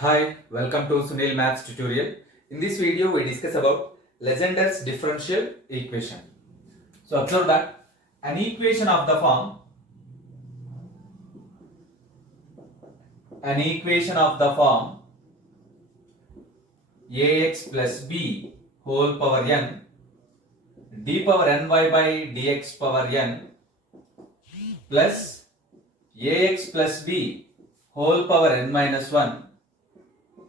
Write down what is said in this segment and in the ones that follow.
Hi, welcome to Sunil Maths tutorial. In this video, we discuss about Legendre's differential equation. So observe that an equation of the form ax plus b whole power n d power ny by dx power n plus ax plus b whole power n minus 1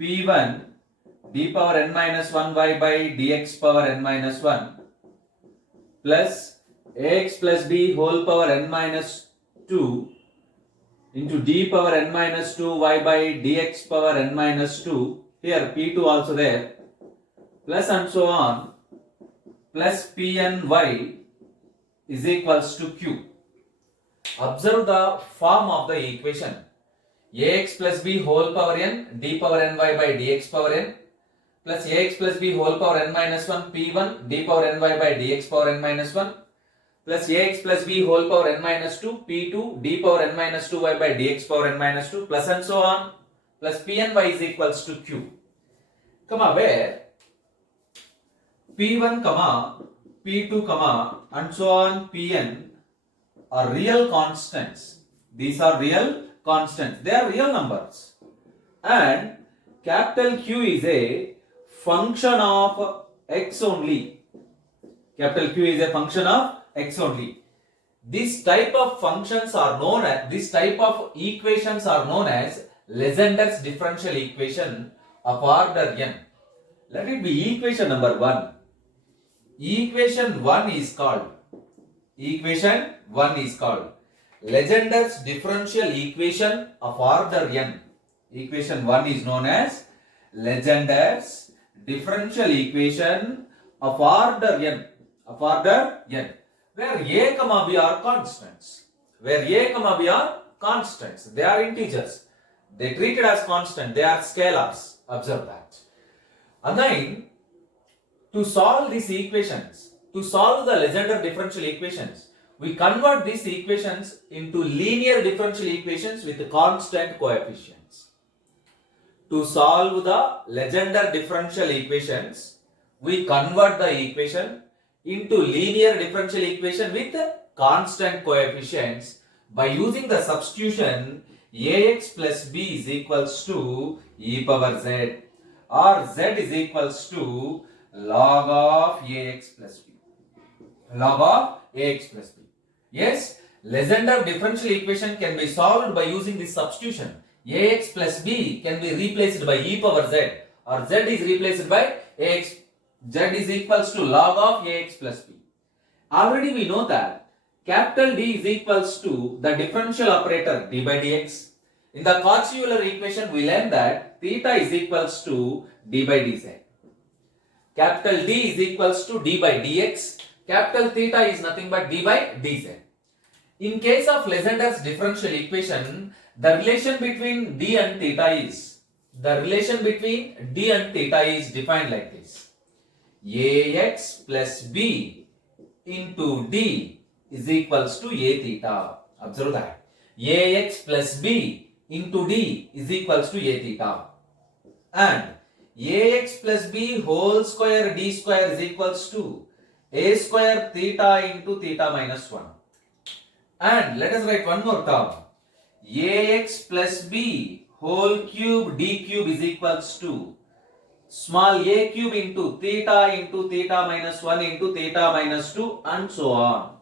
p1 d power n minus 1y by dx power n minus 1 plus ax plus b whole power n minus 2 into d power n minus 2 y by dx power n minus 2, here p2 also there, plus and so on, plus pny is equals to q. Observe the form of the equation. Ax plus b whole power n d power ny by dx power n plus ax plus b whole power n minus 1 p1 d power ny by dx power n minus 1 plus ax plus b whole power n minus 2 p2 d power n minus 2y by dx power n minus 2 plus and so on plus pny is equals to q, where p1 p2 and so on pn are real constants. These are real constants, they are real numbers, and capital Q is a function of x only. Capital Q is a function of x only. This type of functions are known as, this type of equations are known as Legendre's differential equation of order n. Let it be equation number 1. Equation 1 is called Legendre's differential equation of order n. Equation 1 is known as Legendre's differential equation of order n. Where a comma b are constants. They are integers. They treated as constant. They are scalars. Observe that. Again, to solve these equations, to solve the Legendre differential equations, we convert these equations into linear differential equations with constant coefficients. To solve the Legendre differential equations, we convert the equation into linear differential equation with constant coefficients by using the substitution ax plus b is equals to e power z, or z is equals to log of ax plus b. Yes, Legendre differential equation can be solved by using this substitution. Ax plus b can be replaced by e power z, or z is replaced by ax. Z is equals to log of ax plus b. Already we know that capital D is equals to the differential operator d by dx. In the Cauchy-Euler equation, we learned that theta is equals to d by dz. Capital D is equals to d by dx. Capital theta is nothing but d by dz. In case of Legendre's differential equation, the relation between d and theta is defined like this. Ax plus b into d is equals to a theta. Observe that. Ax plus b into d is equals to a theta. And ax plus b whole square d square is equals to a square theta into theta minus 1. And let us write one more term. Ax plus b whole cube d cube is equals to small a cube into theta minus 1 into theta minus 2 and so on.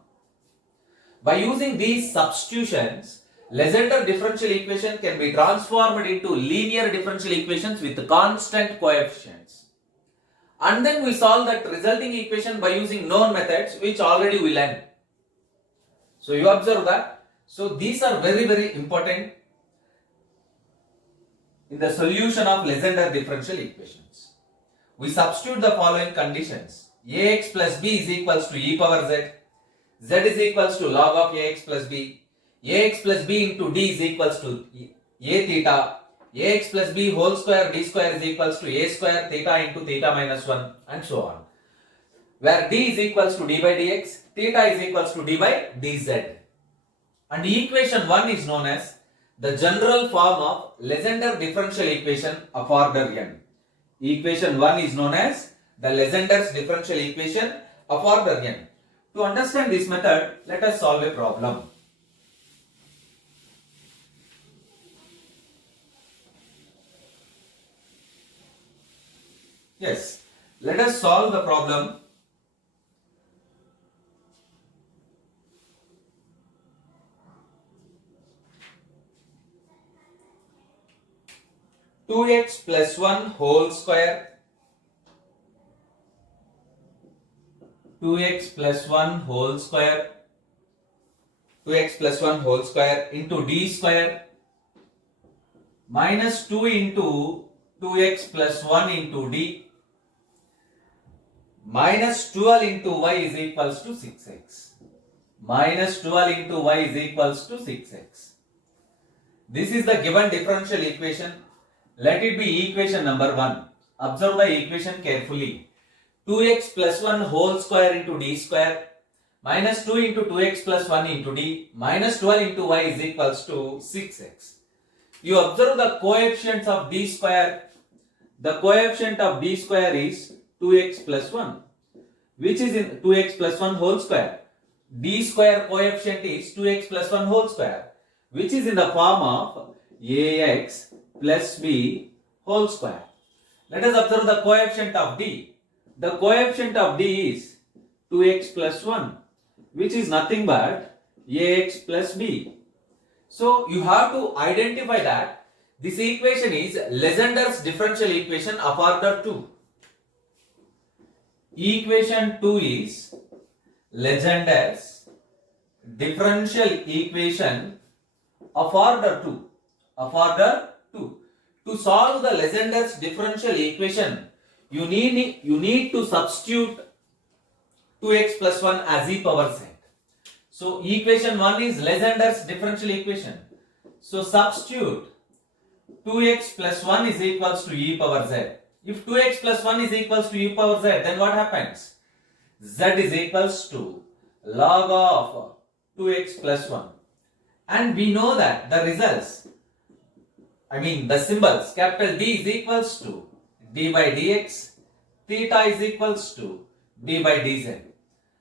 By using these substitutions, Legendre differential equation can be transformed into linear differential equations with constant coefficients. And then we solve that resulting equation by using known methods which already we learned. So you observe that. So these are very, very important in the solution of Legendre differential equations. We substitute the following conditions. Ax plus b is equals to e power z. Z is equals to log of ax plus b. Ax plus b into d is equals to a theta. Ax plus b whole square d square is equals to a square theta into theta minus 1 and so on. Where d is equals to d by dx, theta is equals to d by dz. And equation 1 is known as the general form of Legendre differential equation of order n. Equation 1 is known as the Legendre's differential equation of order n. To understand this method, let us solve a problem. Yes, let us solve the problem. Two x plus 1 whole square, 2x plus 1 whole square, 2x plus 1 whole square into d square minus 2 into 2x plus 1 into d minus 12 into y is equals to 6x. Minus 12 into y is equals to 6x. This is the given differential equation. Let it be equation number 1. Observe the equation carefully. 2x plus 1 whole square into d square minus 2 into 2x plus 1 into d minus 12 into y is equals to 6x. You observe the coefficients of d square. The coefficient of d square is 2x plus 1, which is in 2x plus 1 whole square. D square coefficient is 2x plus 1 whole square, which is in the form of ax plus b whole square. Let us observe the coefficient of d. The coefficient of d is 2x plus 1, which is nothing but ax plus b. So you have to identify that this equation is Legendre's differential equation of order 2. Equation 2 is Legendre's differential equation of order 2. Of order 2. To solve the Legendre's differential equation, you need to substitute 2x plus 1 as e power z. So equation 1 is Legendre's differential equation. So substitute 2x plus 1 is equals to e power z. If 2x plus 1 is equals to e power z, then what happens? Z is equals to log of 2x plus 1. And we know that the results, the symbols, capital D is equals to d by dx, theta is equals to d by dz.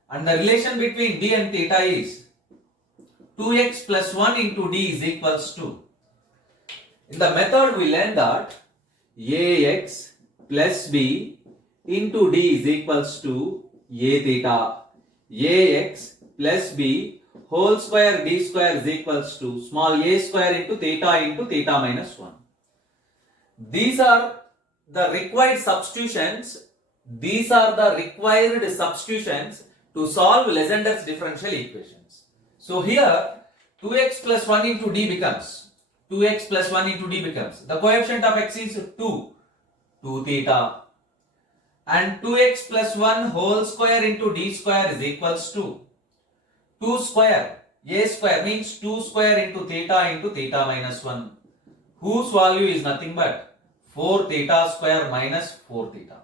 And the relation between d and theta is 2x plus 1 into d is equals to. In the method we learned that ax plus b into d is equals to a theta. Ax plus b whole square d square is equals to small a square into theta minus 1. These are the required substitutions. These are the required substitutions to solve Legendre's differential equations. So here 2x plus 1 into d becomes, 2x plus 1 into d becomes, the coefficient of x is 2 theta, and 2x plus 1 whole square into d square is equals to 2 square, a square means 2 square into theta minus 1, whose value is nothing but 4 theta square minus 4 theta.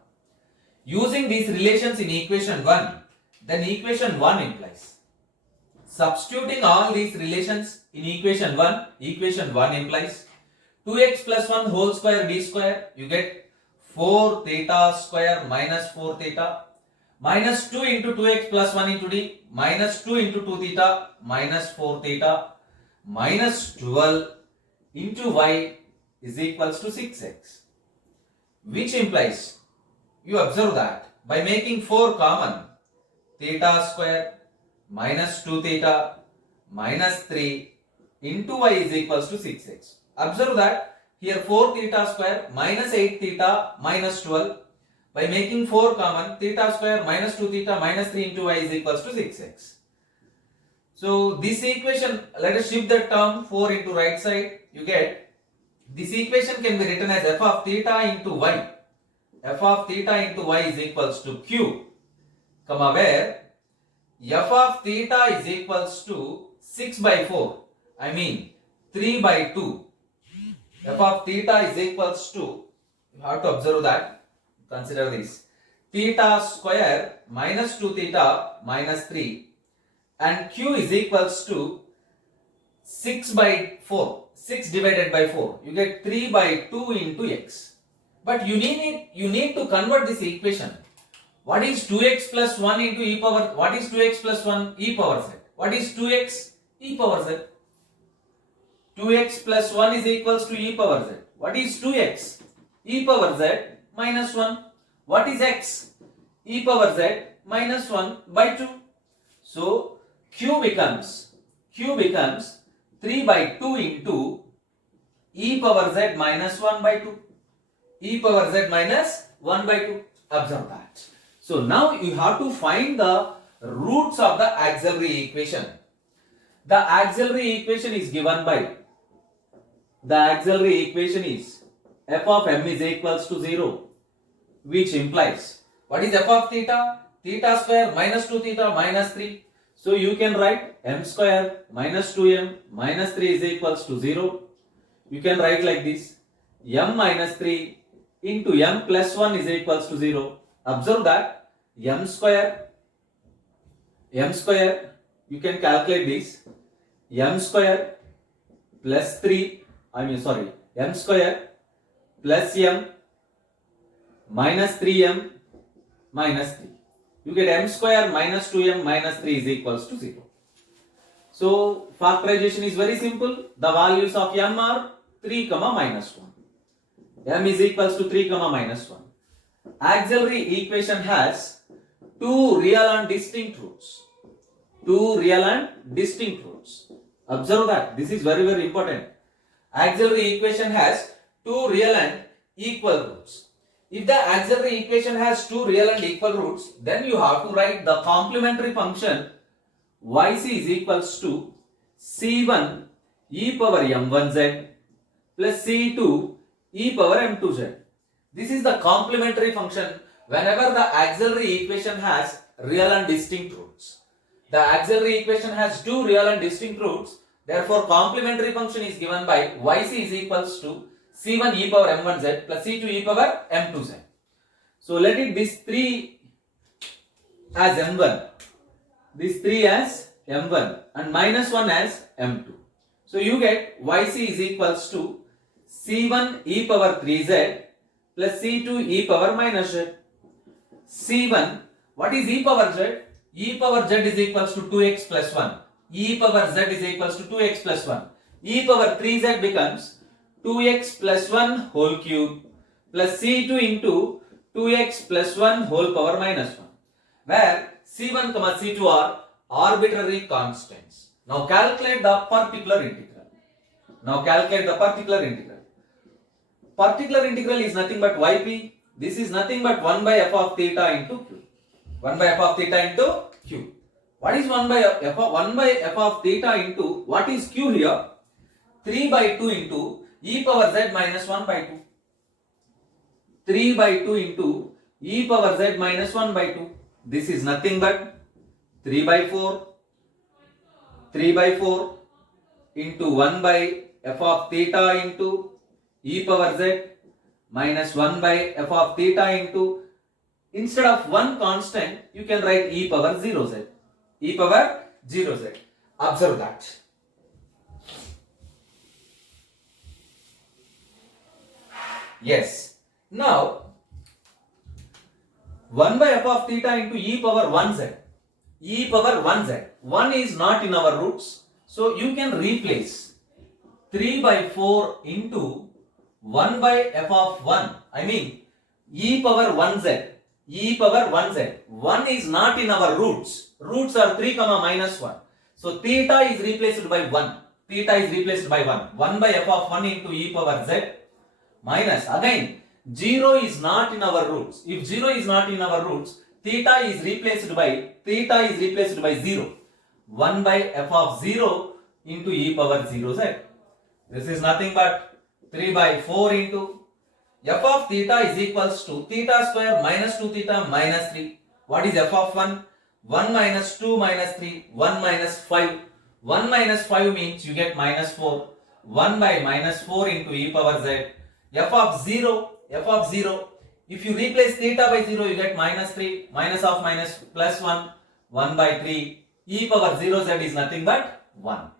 Using these relations in equation 1, then equation 1 implies. Substituting all these relations in equation 1 implies 2x plus 1 whole square d square, you get 4 theta square minus 4 theta minus 2 into 2x plus 1 into d minus 2 into 2 theta minus 4 theta minus 12 into y is equals to 6x, which implies, you observe that by making 4 common, theta square minus 2 theta minus 3 into y is equals to 6x. Observe that here 4 theta square minus 8 theta minus 12, by making 4 common, theta square minus 2 theta minus 3 into y is equals to 6x. So this equation, let us shift the term 4 into right side, you get this equation can be written as f of theta into y. F of theta into y is equals to q, comma, where f of theta is equals to 6 by 4, 3 by 2. F of theta is equals to, you have to observe that, consider this, theta square minus 2 theta minus 3, and q is equals to 6 by 4. 6 divided by 4. You get 3 by 2 into x. But you need to convert this equation. What is 2x plus 1 into e power? What is 2x plus 1? E power z. What is 2x? E power z. 2x plus 1 is equals to e power z. What is 2x? E power z minus 1. What is x? E power z minus 1 by 2. So q becomes 3 by 2 into e power z minus 1 by 2. E power z minus 1 by 2. Observe that. So now you have to find the roots of the auxiliary equation. The auxiliary equation is given by, the auxiliary equation is f of m is equals to 0, which implies, what is f of theta? Theta square minus 2 theta minus 3. So you can write m square minus 2m minus 3 is equals to 0. You can write like this, m minus 3 into m plus 1 is equals to 0. Observe that m square, you can calculate this, m square plus 3, m square plus m minus 3m minus 3. You get m square minus 2m minus 3 is equals to 0. So factorization is very simple. The values of m are 3 comma minus 1. M is equals to 3 comma minus 1. Auxiliary equation has two real and distinct roots. Observe that. This is very, very important. Auxiliary equation has two real and equal roots. If the auxiliary equation has two real and equal roots, then you have to write the complementary function yc is equals to c1 e power m1z plus c2 e power m2z. This is the complementary function whenever the auxiliary equation has real and distinct roots. The auxiliary equation has two real and distinct roots. Therefore, complementary function is given by yc is equals to c1 e power m1z plus c2 e power m2z. So let it this 3 as m1, this 3 as m1 and minus 1 as m2. So you get yc is equals to c1 e power 3z plus c2 e power minus z. c1, what is e power z? E power z is equals to 2x plus 1. E power z is equals to 2x plus 1. E power 3z becomes 2x plus 1 whole cube plus c2 into 2x plus 1 whole power minus 1, where c1 comma c2 are arbitrary constants. Now calculate the particular integral. Particular integral is nothing but yp. This is nothing but 1 by f of theta into q. 1 by f of theta into q. What is 1 by f of theta into, what is q here? 3 by 2 into e power z minus 1 by 2. 3 by 2 into e power z minus 1 by 2. This is nothing but 3 by 4 into 1 by f of theta into e power z minus 1 by f of theta into, instead of one constant, you can write e power 0z. Observe that. Yes. Now, 1 by f of theta into e power 1z. 1 is not in our roots. So, you can replace 3 by 4 into 1 by f of 1. E power 1z. 1 is not in our roots. Roots are 3 comma minus 1. So, theta is replaced by 1. 1 by f of 1 into e power z minus, again, 0 is not in our roots. If 0 is not in our roots, theta is replaced by 0. 1 by f of 0 into e power 0z. This is nothing but 3 by 4 into f of theta is equals to theta square minus 2 theta minus 3. What is f of 1? 1 minus 2 minus 3, 1 minus 5. 1 minus 5 means you get minus 4. 1 by minus 4 into e power z. F of 0, if you replace theta by 0, you get minus 3, minus of minus plus 1, 1 by 3. E power 0z is nothing but 1.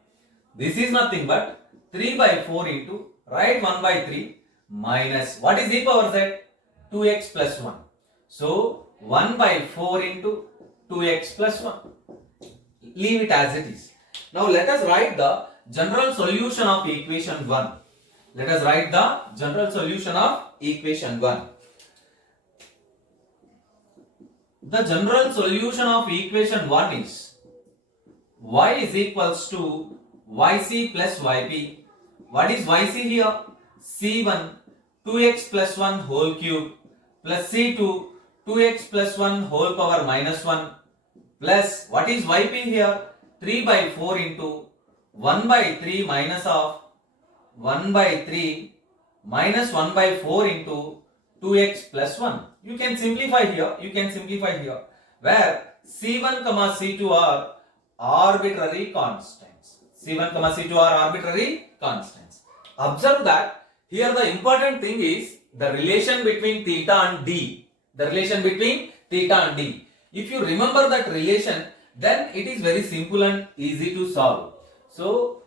This is nothing but 3 by 4 into, write 1 by 3 minus, what is e power z? 2x plus 1. So 1 by 4 into 2x plus 1. Leave it as it is. Now let us write the general solution of equation 1. Let us write the general solution of equation 1. The general solution of equation 1 is y is equals to yc plus yp. What is yc here? c1 2x plus 1 whole cube plus c2 2x plus 1 whole power minus 1 plus what is yp here? 3 by 4 into 1 by 3 minus of 1 by 3 minus 1 by 4 into 2x plus 1. You can simplify here. Where c1 comma c2 are arbitrary constants. C1 comma C2 are arbitrary constants. Observe that here the important thing is the relation between theta and d. The relation between theta and d. If you remember that relation, then it is very simple and easy to solve. So